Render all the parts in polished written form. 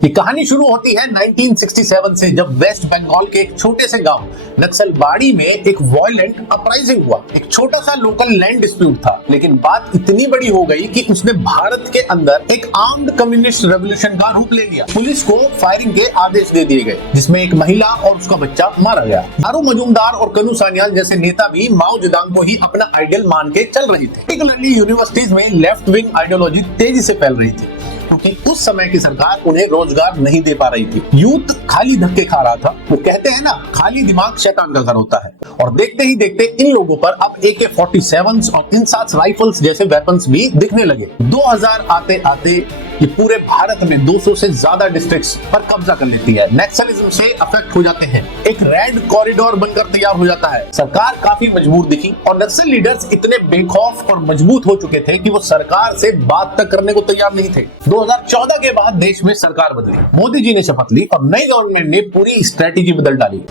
ये कहानी शुरू होती है 1967 से, जब वेस्ट बंगाल के एक छोटे से गांव नक्सलबाड़ी में एक वायलेंट अपराइजिंग हुआ। एक छोटा सा लोकल लैंड डिस्प्यूट था, लेकिन बात इतनी बड़ी हो गई कि उसने भारत के अंदर एक आर्म्ड कम्युनिस्ट रेवोल्यूशन का रूप ले लिया। पुलिस को फायरिंग के आदेश दे दिए गए, जिसमें एक महिला और उसका बच्चा मारा गया। चारू मजूमदार और कनू सान्याल जैसे नेता भी माओ जेडुंग को ही अपना आइडियल मान के चल रही थे। पर्टिकुलरली यूनिवर्सिटीज में लेफ्ट विंग आइडियोलॉजी तेजी से फैल रही थी, क्योंकि उस समय की सरकार उन्हें रोजगार नहीं दे पा रही थी। यूथ खाली धक्के खा रहा था। वो कहते हैं ना, खाली दिमाग शैतान का घर होता है। और देखते ही देखते इन लोगों पर अब AK-47 और इंसास राइफल्स जैसे वेपन्स भी दिखने लगे। 2000 आते आते ये पूरे भारत में 200 से ज्यादा डिस्ट्रिक्ट्स पर कब्जा कर लेती है। नक्सलिज्म से अफेक्ट हो जाते हैं। एक रेड कॉरिडोर बनकर तैयार हो जाता है। सरकार काफी मजबूर दिखी और नक्सल लीडर्स इतने बेखौफ और मजबूत हो चुके थे कि वो सरकार से बात तक करने को तैयार नहीं थे। 2014 के बाद देश में सरकार बदली, मोदी जी ने शपथ ली और नई गवर्नमेंट ने पूरी स्ट्रेटेजी बदल डाली।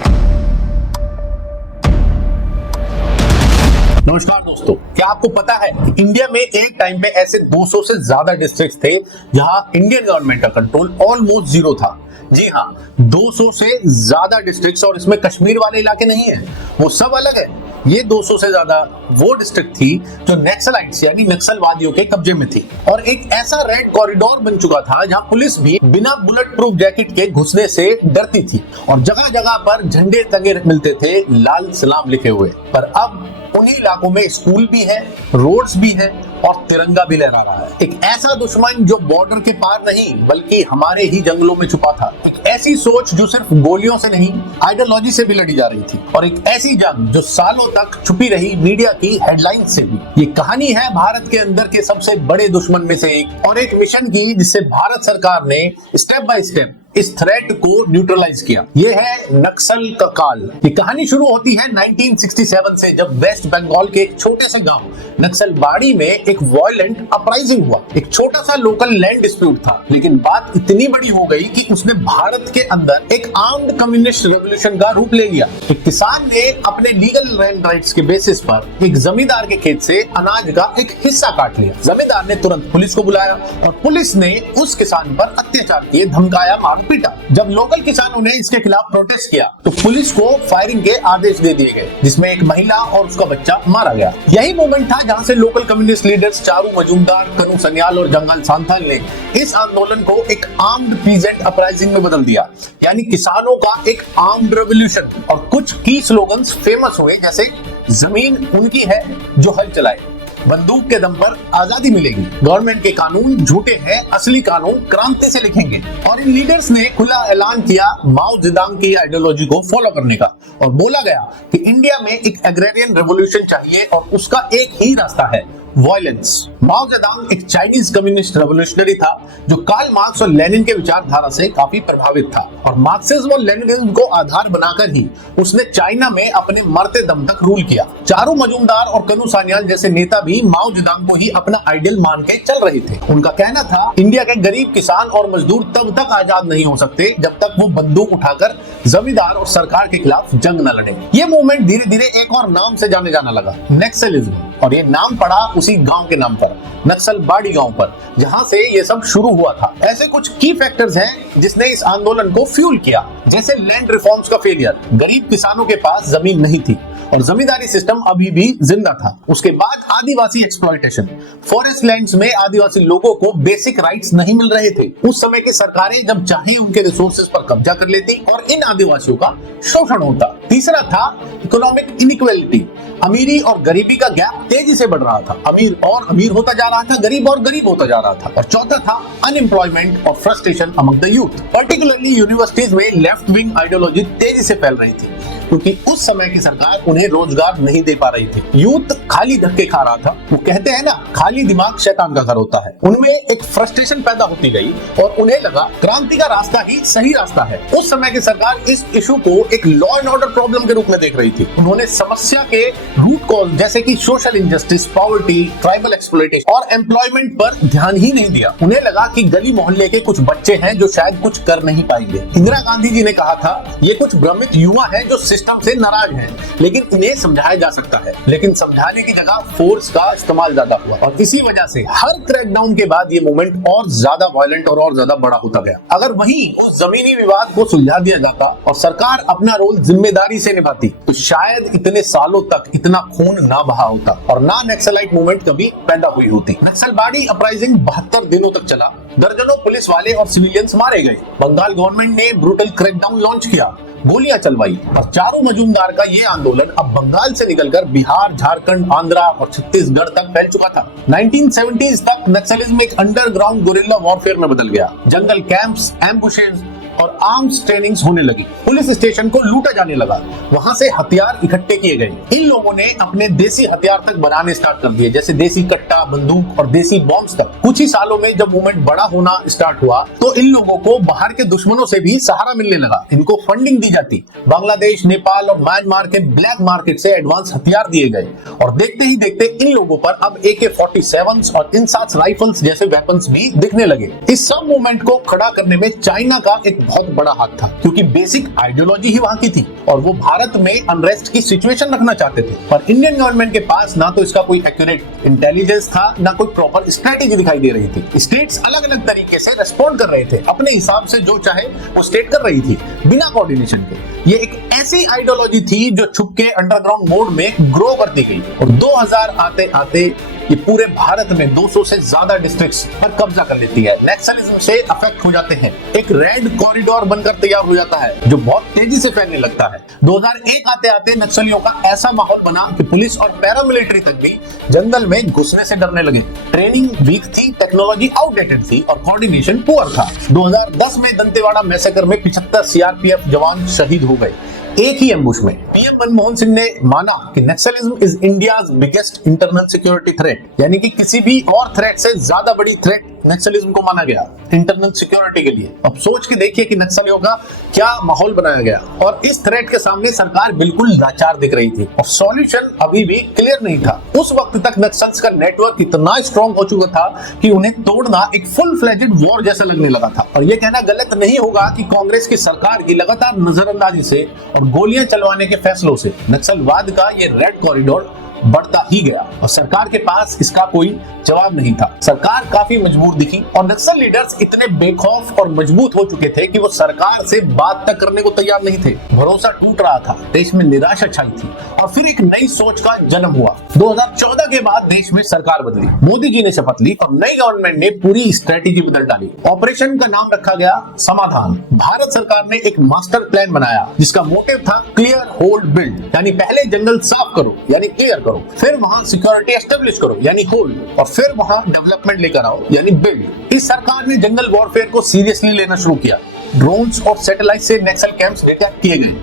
नमस्कार दोस्तों, क्या आपको पता है कि इंडिया में एक टाइम पे ऐसे 200 से ज्यादा डिस्ट्रिक्ट्स थे जहां इंडियन गवर्नमेंट का कंट्रोल ऑलमोस्ट जीरो था। जी हाँ, 200 से ज्यादा डिस्ट्रिक्ट्स, और इसमें कश्मीर वाले इलाके नहीं है, वो सब अलग है। ये 200 से ज्यादा वो डिस्ट्रिक्ट थी जो नक्सलाइट्स यानी नक्सलवादियों के कब्जे में थी। और एक ऐसा रेड कॉरिडोर बन चुका था जहां पुलिस भी बिना बुलेट प्रूफ जैकेट के घुसने से डरती थी और जगह जगह पर झंडे टंगे मिलते थे लाल सलाम लिखे हुए। पर अब उन्हीं इलाकों में स्कूल भी है, रोड्स भी है और तिरंगा भी लहरा रहा है। एक ऐसा दुश्मन जो बॉर्डर के पार नहीं बल्कि हमारे ही जंगलों में छुपा था। एक ऐसी सोच जो सिर्फ गोलियों से नहीं, आइडियोलॉजी से भी लड़ी जा रही थी। और एक ऐसी जंग जो सालों तक छुपी रही मीडिया की हेडलाइंस से भी। ये कहानी है भारत के अंदर के सबसे बड़े दुश्मन में से एक, और एक मिशन की जिससे भारत सरकार ने स्टेप बाय स्टेप इस थ्रेट को न्यूट्रलाइज किया। ये है नक्सल का काल। ये कहानी शुरू होती है 1967 से, जब वेस्ट बंगाल के एक छोटे से गांव नक्सलबाड़ी में एक वायलेंट अपराइजिंग हुआ। एक छोटा सा लोकल लैंड डिस्प्यूट था, लेकिन बात इतनी बड़ी हो गई कि उसने भारत के अंदर एक आर्म्ड कम्युनिस्ट रेवोल्यूशन का रूप ले लिया। एक किसान ने अपने लीगल लैंड राइट्स के बेसिस पर एक जमींदार के खेत से अनाज का एक हिस्सा काट लिया। जमींदार ने तुरंत पुलिस को बुलाया और पुलिस ने उस किसान पर अत्याचार किए, धमकाया, पीटा। जब लोकल किसानों ने इसके खिलाफ प्रोटेस्ट किया तो पुलिस को फायरिंग के आदेश दे दिए गए, जिसमें एक महिला और उसका बच्चा मारा गया। यही मोमेंट था जहां से local communist leaders Charu Majumdar, कनू सान्याल और जंगल सांथल ने इस आंदोलन को एक आर्म्ड पीजेंट अपराइजिंग में बदल दिया, यानी किसानों का एक आर्म्ड रेवोल्यूशन। और कुछ की स्लोगन्स फेमस हुए, जैसे जमीन उनकी है जो हल चलाए, बंदूक के दम पर आजादी मिलेगी, गवर्नमेंट के कानून झूठे हैं, असली कानून क्रांति से लिखेंगे। और इन लीडर्स ने खुला ऐलान किया माओ जेडुंग की आइडियोलॉजी को फॉलो करने का, और बोला गया कि इंडिया में एक एग्रेरियन रेवोल्यूशन चाहिए और उसका एक ही रास्ता है, वायलेंस। माओ जेडुंग एक चाइनीज कम्युनिस्ट रेवोल्यूशनरी था जो कार्ल मार्क्स और लेनिन के विचारधारा से काफी प्रभावित था, और मार्क्सिज्म और लेनिनिज्म को आधार बनाकर ही उसने चाइना में अपने मरते दम तक रूल किया। चारू मजूमदार और कनू सान्याल जैसे नेता भी माओ जेडुंग को ही अपना आइडियल मान के चल रहे थे। उनका कहना था, इंडिया के गरीब किसान और मजदूर तब तक आजाद नहीं हो सकते जब तक वो बंदूक उठाकर जमींदार और सरकार के खिलाफ जंग न लड़े। ये मूवमेंट धीरे धीरे एक और नाम से जाने जाना लगा, नक्सलिज्म, और ये नाम पड़ा उसी गांव के नाम पर, नक्सलबाड़ी गांव पर, जहां से ये सब शुरू हुआ था। ऐसे कुछ की फैक्टर्स हैं जिसने इस आंदोलन को फ्यूल किया, जैसे लैंड रिफॉर्म्स का फेलियर, गरीब किसानों के पास जमीन नहीं थी और जमींदारी सिस्टम अभी भी जिंदा था। उसके बाद आदिवासी एक्सप्लॉयटेशन, फॉरेस्ट लैंड्स में आदिवासी लोगों को बेसिक राइट्स नहीं मिल रहे थे। उस समय की सरकारें जब चाहे उनके रिसोर्सेज पर कब्जा कर लेती और इन आदिवासियों का शोषण होता। तीसरा था इकोनॉमिक इनइक्वालिटी, अमीरी और गरीबी का गैप तेजी से बढ़ रहा था, अमीर और अमीर होता जा रहा था, गरीब और गरीब होता जा रहा था। और चौथा था अनएम्प्लॉयमेंट और frustration among the youth. Particularly universities में लेफ्ट विंग आइडियोलॉजी तेजी से फैल रही थी, क्योंकि उस समय की सरकार उन्हें रोजगार नहीं दे पा रही थी। यूथ खाली धक्के खा रहा था। वो कहते हैं ना, खाली दिमाग शैतान का घर होता है। उनमें एक फ्रस्ट्रेशन पैदा होती गई और उन्हें लगा क्रांति का रास्ता ही सही रास्ता है। उस समय की सरकार इस इशू को एक लॉ एंड ऑर्डर प्रॉब्लम के रूप में देख रही थी। उन्होंने समस्या के रूट कॉज जैसे कि social injustice, poverty, tribal exploitation और एम्प्लॉयमेंट पर ध्यान ही नहीं दिया। उन्हें लगा कि गली मोहल्ले के कुछ बच्चे हैं जो शायद कुछ कर नहीं पाएंगे। इंदिरा गांधी जी ने कहा था, ये कुछ भ्रमित युवा हैं जो सिस्टम से नाराज हैं, लेकिन इन्हें समझाया जा सकता है। लेकिन समझाने की जगह फोर्स का इस्तेमाल ज्यादा हुआ और इसी वजह से हर क्रैकडाउन के बाद ये मूवमेंट और ज्यादा वायलेंट और ज्यादा बड़ा होता गया। अगर वहीं उस जमीनी विवाद को सुलझा दिया जाता और सरकार अपना रोल जिम्मेदारी से निभाती तो शायद इतने सालों तक इतना खून ना बहा होता और ना नक्सलाइट मूवमेंट कभी पैदा हुई होती। नक्सलवादी अपराइजिंग 72 दिनों तक चला, दर्जनों पुलिस वाले और सिविलियंस मारे गए। बंगाल गवर्नमेंट ने ब्रूटल क्रैकडाउन लॉन्च किया, गोलियां चलवाई और चारों मजूमदार का ये आंदोलन अब बंगाल से निकलकर बिहार, झारखंड, आंध्रा और छत्तीसगढ़ तक फैल चुका था। 1970s तक नक्सलिज्म एक अंडरग्राउंड गुरिल्ला वॉरफेयर में बदल गया। जंगल कैंप्स, एम्बुशेस और आर्म्स ट्रेनिंग्स होने लगी। पुलिस स्टेशन को लूटा जाने लगा, वहां से हथियार इकट्ठे किए गए। इन लोगों ने अपने देसी हथियार तक बनाने स्टार्ट कर दिए, जैसे देसी कट्टा, बंदूक और देसी बॉम्ब्स तक। कुछ ही सालों में जब मूवमेंट बड़ा होना स्टार्ट हुआ तो इन लोगों को बाहर के दुश्मनों से भी सहारा मिलने लगा। इनको फंडिंग दी जाती। बांग्लादेश, नेपाल और म्यांमार के ब्लैक मार्केट से एडवांस हथियार दिए गए और देखते ही देखते इन लोगों पर अब AK-47 और इंसास राइफल्स जैसे वेपन्स भी दिखने लगे। इस सब मूवमेंट को खड़ा करने में चाइना का एक बहुत बड़ा हाथ था, क्योंकि बेसिक आइडियोलॉजी ही वहां की थी और वो भारत में अनरेस्ट की सिचुएशन रखना चाहते थे। पर इंडियन गवर्नमेंट के पास ना तो इसका कोई एक्यूरेट इंटेलिजेंस था, ना कोई प्रॉपर स्ट्रेटेजी दिखाई दे रही थी। स्टेट्स अलग अलग तरीके से रेस्पॉन्ड कर रहे थे, अपने हिसाब से जो चाहे वो स्टेट कर रही थी बिना कोऑर्डिनेशन के। ये एक ऐसी आइडियोलॉजी थी जो छुप के अंडरग्राउंड मोड में ग्रो करती गई और 2000 आते आते ये पूरे भारत में 200 से ज्यादा डिस्ट्रिक्ट्स पर कब्जा कर लेती है। नक्सलिज्म से अफेक्ट हो जाते हैं, एक रेड कॉरिडोर बनकर तैयार हो जाता है जो बहुत तेजी से फैलने लगता है। 2001 आते आते नक्सलियों का ऐसा माहौल बना कि पुलिस और पैरामिलिट्री तक भी जंगल में घुसने से डरने लगे। ट्रेनिंग वीक थी, टेक्नोलॉजी आउटडेटेड थी और कोऑर्डिनेशन पुअर था। 2010 में दंतेवाड़ा मैसेकर में 75 CRPF जवान शहीद हो गए, एक ही एम्बुश में। पीएम मनमोहन सिंह ने माना कि Naxalism is India's biggest internal security threat, यानी कि किसी भी और थ्रेट से ज्यादा बड़ी थ्रेट नक्सलिज्म को माना गया इंटरनल सिक्योरिटी के लिए। अब सोच के देखिए कि नक्सलियों का क्या माहौल बनाया गया और इस थ्रेट के सामने सरकार बिल्कुल लाचार दिख रही थी और सॉल्यूशन अभी भी क्लियर नहीं था। उस वक्त तक नक्सल्स का नेटवर्क इतना स्ट्रॉन्ग हो चुका था कि उन्हें तोड़ना एक फुल फ्लेजेड वॉर जैसा लगने लगा था। और यह कहना गलत नहीं होगा कि कांग्रेस की सरकार की लगातार नजरअंदाजी से और गोलियां चलवाने के फैसलों से नक्सलवाद का ये रेड कॉरिडोर बढ़ता ही गया और सरकार के पास इसका कोई जवाब नहीं था। सरकार काफी मजबूर दिखी और नक्सल लीडर्स इतने बेखौफ और मजबूत हो चुके थे कि वो सरकार से बात तक करने को तैयार नहीं थे। भरोसा टूट रहा था, देश में निराशा छाई थी और फिर एक नई सोच का जन्म हुआ। 2014 के बाद देश में सरकार बदली, मोदी जी ने शपथ ली और नई गवर्नमेंट ने पूरी स्ट्रेटेजी बदल डाली। ऑपरेशन का नाम रखा गया समाधान। भारत सरकार ने एक मास्टर प्लान बनाया जिसका मोटिव था क्लियर, होल्ड, बिल्ड, यानी पहले जंगल साफ करो यानी क्लियर करो, फिर वहां सिक्योरिटी एस्टेब्लिश करो यानी होल्ड और फिर वहां डेवलपमेंट लेकर आओ यानी बिल्ड। इस सरकार ने जंगल वॉरफेयर को सीरियसली लेना शुरू किया। ड्रोन्स और सैटेलाइट से नक्सल कैंप्स डिटेक्ट किए गए,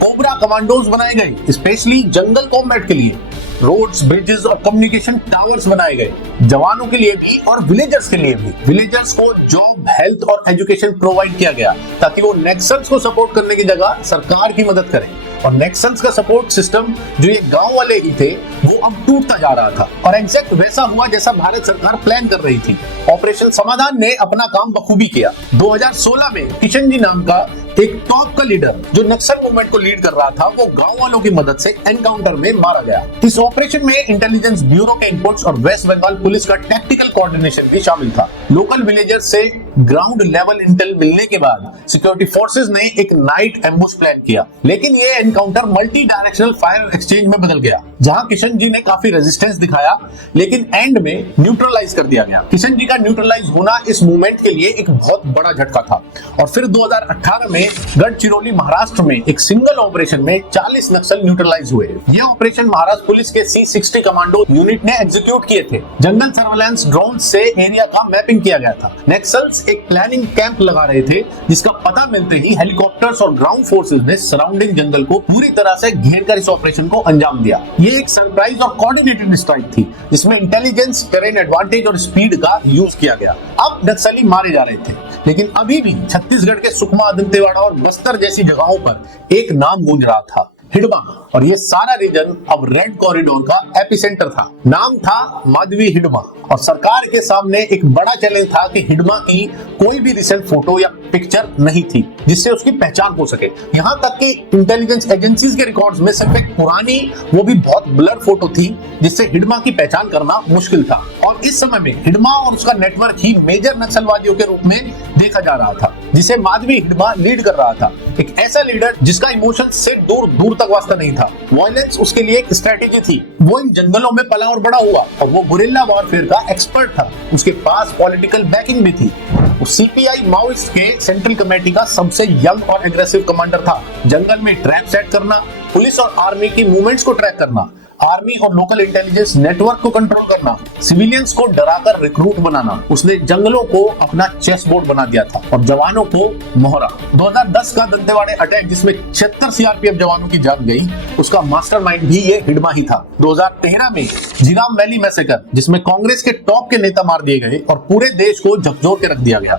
कोबरा कमांडोज बनाए गए स्पेशली जंगल कॉम्बैट के लिए, रोड्स, ब्रिजेस और कम्युनिकेशन टावर्स बनाए गए जवानों के लिए भी और विलेजर्स के लिए भी। विलेजर्स को जॉब, हेल्थ और एजुकेशन प्रोवाइड किया गया ताकि वो नक्सल्स को सपोर्ट करने की जगह सरकार की मदद करें। और नक्सल्स का सपोर्ट सिस्टम जो ये गांव वाले ही थे वो अब टूटता जा रहा था और एग्जैक्ट वैसा हुआ जैसा भारत सरकार प्लान कर रही थी। ऑपरेशन समाधान ने अपना काम बखूबी किया। 2016 में किशन जी नाम का एक टॉप का लीडर जो नक्सल मूवमेंट को लीड कर रहा था वो गांव वालों की मदद से एनकाउंटर में मारा गया। इस ऑपरेशन में इंटेलिजेंस ब्यूरो के इनपुट्स और वेस्ट बंगाल पुलिस का टैक्टिकल कोऑर्डिनेशन भी शामिल था। लोकल विलेजर्स से ग्राउंड लेवल इंटेल मिलने के बाद सिक्योरिटी फोर्सेस ने एक नाइट एम्बुश प्लान किया, लेकिन ये encounter multi directional fire exchange में बदल गया जहां किशन जी ने काफी रेजिस्टेंस दिखाया लेकिन एंड में न्यूट्रलाइज कर दिया गया। किशन जी का न्यूट्रलाइज होना इस मूवमेंट के लिए एक बहुत बड़ा झटका था। और फिर 2018 में गढ़चिरौली महाराष्ट्र में एक सिंगल ऑपरेशन में 40 नक्सल न्यूट्रलाइज हुए। यह ऑपरेशन महाराष्ट्र पुलिस के C60 कमांडो यूनिट ने एग्जीक्यूट किए थे। जंगल सर्वेलेंस ड्रोन से एरिया का मैपिंग किया गया था। नक्सल्स एक प्लानिंग कैंप लगा रहे थे जिसका पता मिलते ही हेलीकॉप्टर्स और ग्राउंड फोर्सेस ने सराउंडिंग जंगल को पूरी तरह से घेर कर इस ऑपरेशन को अंजाम दिया। ये एक सरप्राइज और कोऑर्डिनेटेड स्ट्राइक थी जिसमें इंटेलिजेंस, टेरेन एडवांटेज और स्पीड का यूज किया गया। अब नक्सली मारे जा रहे थे लेकिन अभी भी छत्तीसगढ़ के सुकमा, दंतेवाड़ा और बस्तर जैसी जगहों पर एक नाम गूंज रहा था, हिडमा, और ये सारा रीजन अब रेड कॉरिडोर का एपिसेंटर था। नाम था माधवी हिडमा, और सरकार के सामने एक बड़ा चैलेंज था कि हिडमा की कोई भी रिसेंट फोटो या पिक्चर नहीं थी जिससे उसकी पहचान हो सके। यहां तक कि इंटेलिजेंस एजेंसीज के रिकॉर्ड्स में सिर्फ एक पुरानी, वो भी बहुत ब्लर फोटो थी जिससे हिडमा की पहचान करना मुश्किल था। और इस समय में हिडमा और उसका नेटवर्क ही मेजर नक्सलवादियों के रूप में देखा जा रहा था, जिसे माधवी हिडमा लीड कर रहा था। एक ऐसा लीडर जिसका इमोशन से दूर दूर तक वास्ता नहीं था। वायलेंस उसके लिए एक स्ट्रेटेजी थी। वो इन जंगलों में पला और बड़ा हुआ, और वो गुरिल्ला वॉरफेयर का एक्सपर्ट था। उसके पास पॉलिटिकल बैकिंग भी थी। वो सीपीआई माओइस्ट के सेंट्रल कमेटी का सबसे यंग और एग्रेसिव कमांडर था। जंगल में ट्रैप सेट करना, पुलिस और आर्मी की मूवमेंट्स को ट्रैक करना, आर्मी और लोकल इंटेलिजेंस नेटवर्क को कंट्रोल करना, सिविलियंस को डराकर रिक्रूट बनाना। उसने जंगलों को अपना चेस बोर्ड बना दिया था और जवानों को मोहरा। 2010 का दंतेवाड़े अटैक, जिसमें 76 सीआरपीएफ जवानों की जान गई, उसका मास्टरमाइंड भी ये हिडमा ही था। 2013 में जिराम वैली मैसेकर, जिसमें कांग्रेस के टॉप के नेता मार दिए गए और पूरे देश को झकझोर के रख दिया गया,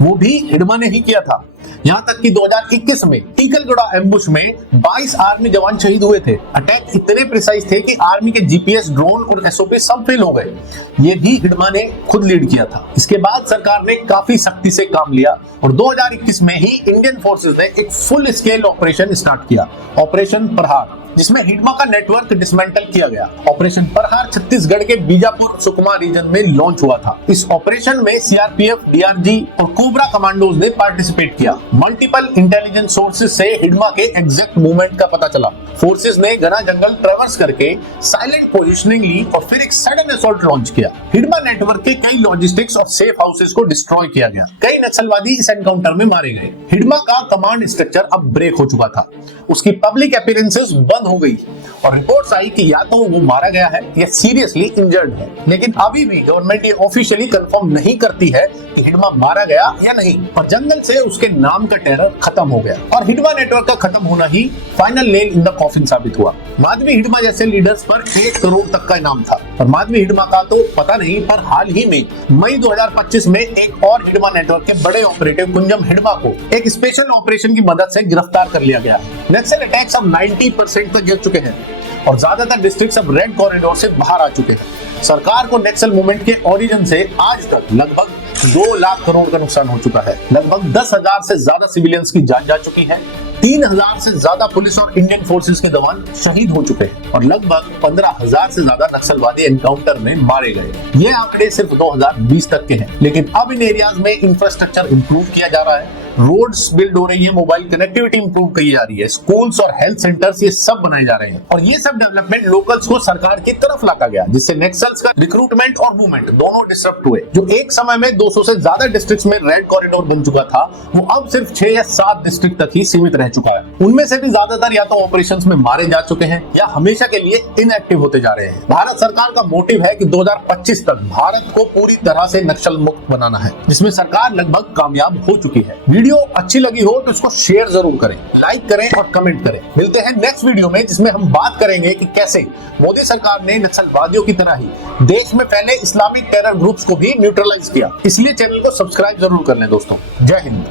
वो भी हिडमा ने ही किया था। यहां तक कि 2021 में टीकलगढ़ एम्बुश में 22 आर्मी जवान शहीद हुए थे। अटैक इतने प्रिसाइज थे कि आर्मी के जीपीएस, ड्रोन और एसओपी सब फेल हो गए। ये भी हिडमा ने खुद लीड किया था। इसके बाद सरकार ने काफी सख्ती से काम लिया और 2021 में ही इंडियन फोर्सेस ने एक फुल स्केल ऑपरेशन स्टार्ट किया, ऑपरेशन प्रहार, जिसमें हिडमा का नेटवर्क डिसमेंटल किया गया। ऑपरेशन प्रहार छत्तीसगढ़ के बीजापुर सुकमा रीजन में लॉन्च हुआ था। इस ऑपरेशन में सीआरपीएफ, डीआरजी और कोबरा कमांडोज ने पार्टिसिपेट किया। मल्टीपल इंटेलिजेंस सोर्सेज से हिडमा के एग्जैक्ट मूवमेंट का पता चला। फोर्सेज ने घना जंगल ट्रैवर्स करके साइलेंट पोजीशनिंग ली और फिर एक सडन असॉल्ट लॉन्च किया। हिडमा नेटवर्क के कई लॉजिस्टिक्स और सेफ हाउसेज को डिस्ट्रॉय किया गया। कई नक्सलवादी इस एनकाउंटर में मारे गए। हिडमा का कमांड स्ट्रक्चर अब ब्रेक हो चुका था। उसकी पब्लिक अपीयरेंसेस बंद हो गई और रिपोर्ट्स आई कि या तो वो मारा गया है या सीरियसली इंजर्ड है। लेकिन अभी भी गवर्नमेंट ये ऑफिशियली कंफर्म नहीं करती है कि हिडमा मारा गया या नहीं। और जंगल से उसके नाम का टेरर खत्म हो गया और हिडमा नेटवर्क का खत्म होना ही final nail in the coffin साबित हुआ। माधवी हिडमा जैसे लीडर्स पर 1 करोड़ तक का इनाम था। और माधवी हिडमा का तो पता नहीं, पर हाल ही में मई 2025 में एक और हिडमा नेटवर्क के बड़े ऑपरेटिव कुंजम हिडमा को एक स्पेशल ऑपरेशन की मदद से गिरफ्तार कर लिया गया। नक्सल अटैक्स अब 90% तक गिर चुके हैं और ज्यादातर डिस्ट्रिक्ट्स अब रेड कॉरिडोर से बाहर आ चुके हैं। सरकार को नक्सल मूवमेंट के ओरिजिन से आज तक लगभग 2 लाख करोड़ का नुकसान हो चुका है। लगभग 10,000 से ज्यादा सिविलियंस की जान जा चुकी है। 3,000 से ज्यादा पुलिस और इंडियन फोर्सेस के जवान शहीद हो चुके हैं और लगभग 15,000 से ज्यादा नक्सलवादी एनकाउंटर में मारे गए। ये आंकड़े सिर्फ 2020 तक के हैं, लेकिन अब इन एरियाज में इंफ्रास्ट्रक्चर इंप्रूव किया जा रहा है, रोड्स बिल्ड हो रही है, मोबाइल कनेक्टिविटी इंप्रूव की जा रही है, स्कूल्स और हेल्थ सेंटर्स ये सब बनाए जा रहे हैं। और ये सब डेवलपमेंट लोकल्स को सरकार की तरफ लाता गया, जिससे नक्सल्स का रिक्रूटमेंट और मूवमेंट दोनों डिसरप्ट हुए। जो एक समय में 200 से ज्यादा डिस्ट्रिक्ट्स में रेड कॉरिडोर बन चुका था, वो अब सिर्फ 6 या 7 डिस्ट्रिक्ट तक ही सीमित रह चुका है। उनमें से भी ज्यादातर या तो ऑपरेशंस में मारे जा चुके हैं या हमेशा के लिए इनएक्टिव होते जा रहे हैं। भारत सरकार का मोटिव है कि 2025 तक भारत को पूरी तरह से नक्सल मुक्त बनाना है, जिसमें सरकार लगभग कामयाब हो चुकी है। वीडियो अच्छी लगी हो तो इसको शेयर जरूर करें, लाइक करें और कमेंट करें। मिलते हैं नेक्स्ट वीडियो में, जिसमें हम बात करेंगे कि कैसे मोदी सरकार ने नक्सलवादियों की तरह ही देश में फैले इस्लामिक टेरर ग्रुप्स को भी न्यूट्रलाइज किया। इसलिए चैनल को सब्सक्राइब जरूर कर लें दोस्तों। जय हिंद।